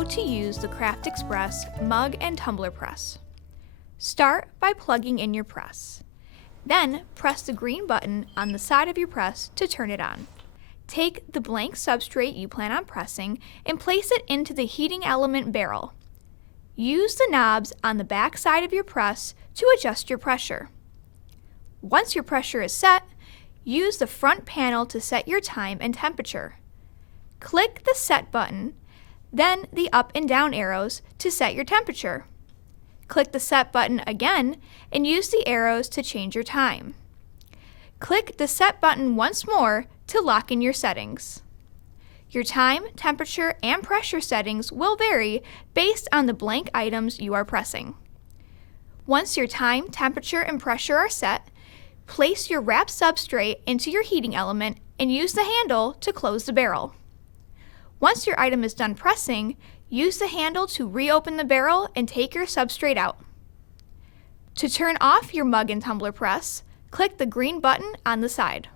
how to use the Craft Express Mug and Tumbler Press. Start by plugging in your press. Then press the green button on the side of your press to turn it on. Take the blank substrate you plan on pressing and place it into the heating element barrel. Use the knobs on the back side of your press to adjust your pressure. Once your pressure is set, use the front panel to set your time and temperature. Click the Set button, then the up and down arrows to set your temperature. Click the Set button again and use the arrows to change your time. Click the Set button once more to lock in your settings. Your time, temperature, and pressure settings will vary based on the blank items you are pressing. Once your time, temperature, and pressure are set, place your wrapped substrate into your heating element and use the handle to close the barrel. Once your item is done pressing, use the handle to reopen the barrel and take your substrate out. To turn off your mug and tumbler press, click the green button on the side.